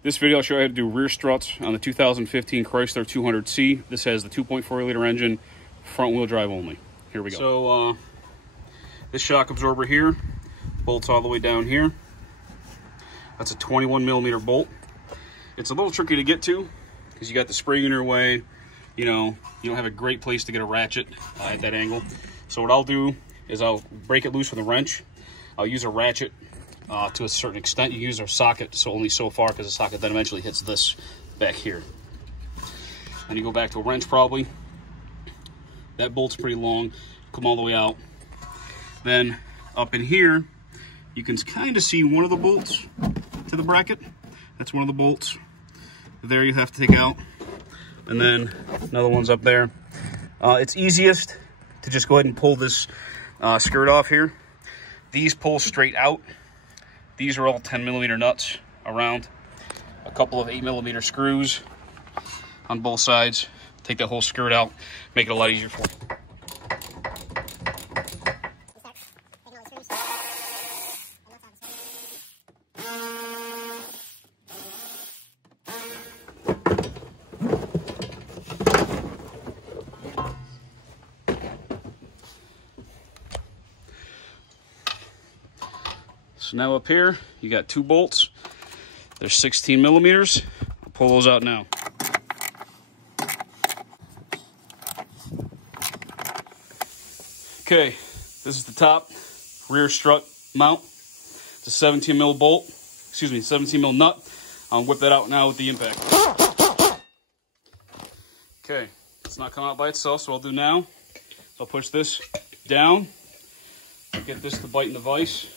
This video I'll show you how to do rear struts on the 2015 Chrysler 200C. This has the 2.4 liter engine, front wheel drive only. Here we go. So this shock absorber here bolts all the way down here. That's a 21 millimeter bolt. It's a little tricky to get to because you got the spring in your way. You know, you don't have a great place to get a ratchet at that angle. So what I'll do is I'll break it loose with a wrench. I'll use a ratchet to a certain extent. You use a socket, so only so far, because the socket then eventually hits this back here. And you go back to a wrench probably. That bolt's pretty long. Come all the way out. Then up in here, you can kind of see one of the bolts to the bracket. That's one of the bolts. There you have to take out. And then another one's up there. It's easiest to just go ahead and pull this skirt off here. These pull straight out. These are all 10 millimeter nuts around. A couple of 8 millimeter screws on both sides. Take that whole skirt out, make it a lot easier for you. So now up here, you got two bolts. They're 16 millimeters. I'll pull those out now. Okay, this is the top rear strut mount. It's a 17 mil bolt, 17 mil nut. I'll whip that out now with the impact. Okay, it's not coming out by itself, so what I'll do now, I'll push this down, get this to bite in the vise.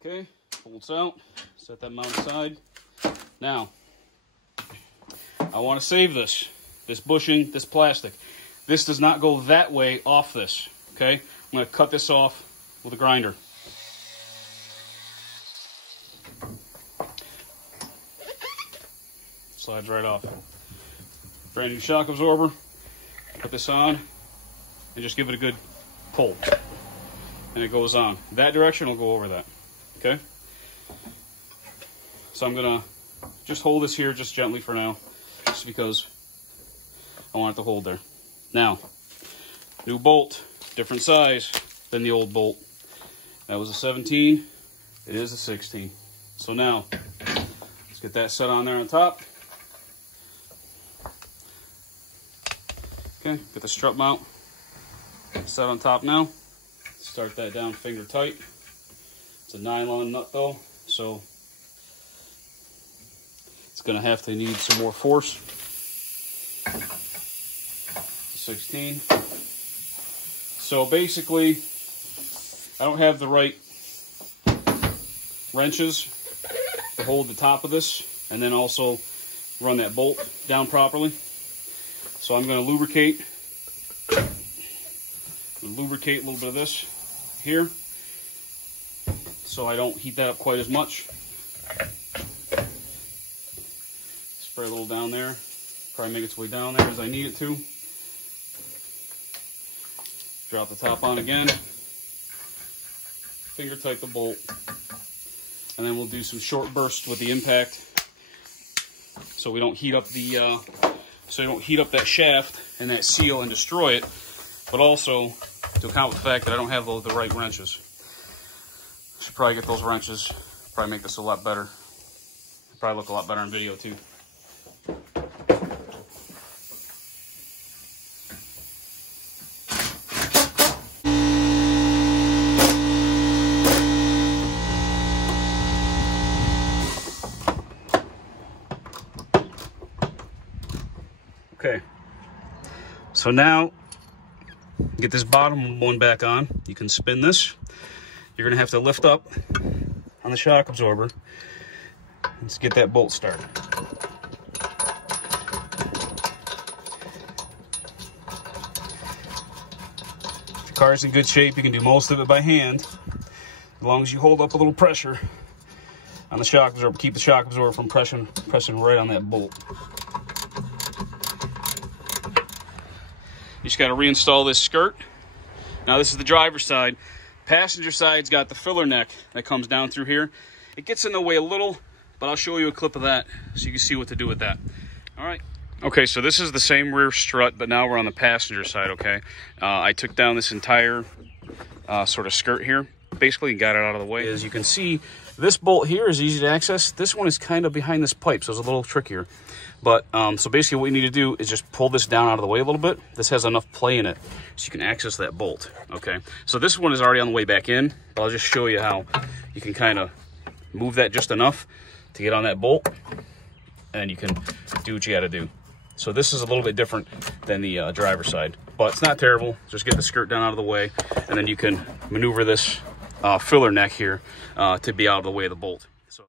Okay, bolts out, set that mount aside. Now, I want to save this bushing, this plastic. This does not go that way off this, okay? I'm going to cut this off with a grinder. Slides right off. Brand new shock absorber. Put this on and just give it a good pull. And it goes on. That direction will go over that. Okay, so I'm gonna just hold this here just gently for now, just because I want it to hold there. Now, new bolt, different size than the old bolt. That was a 17, it is a 16. So now, let's get that set on there on top. Okay, get the strut mount set on top now. Start that down finger tight. It's a nylon nut though, so it's going to have to need some more force. 16. So basically, I don't have the right wrenches to hold the top of this and then also run that bolt down properly. So I'm going to lubricate a little bit of this here, so I don't heat that up quite as much. Spray a little down there. Probably make its way down there as I need it to. Drop the top on again. Finger tight the bolt. And then we'll do some short bursts with the impact, so we don't heat up the so you don't heat up that shaft and that seal and destroy it, but also to account with the fact that I don't have the right wrenches. Should probably get those wrenches, probably make this a lot better. Probably look a lot better in video too. Okay, so now get this bottom one back on. You can spin this. You're going to have to lift up on the shock absorber. Let's get that bolt started. If your car's in good shape, you can do most of it by hand, as long as you hold up a little pressure on the shock absorber. Keep the shock absorber from pressing right on that bolt. You just got to reinstall this skirt Now this is the driver's side. Passenger side's got the filler neck that comes down through here. It gets in the way a little, but I'll show you a clip of that so you can see what to do with that. All right. Okay, so this is the same rear strut, but now we're on the passenger side, okay? I took down this entire sort of skirt here, basically got it out of the way. As you can see, this bolt here is easy to access. This one is kind of behind this pipe, so it's a little trickier. But, so basically what you need to do is just pull this down out of the way a little bit. This has enough play in it, so you can access that bolt, okay? So this one is already on the way back in, but I'll just show you how you can kind of move that just enough to get on that bolt, and you can do what you got to do. So this is a little bit different than the driver's side, but it's not terrible. Just get the skirt down out of the way, and then you can maneuver this filler neck here to be out of the way of the bolt.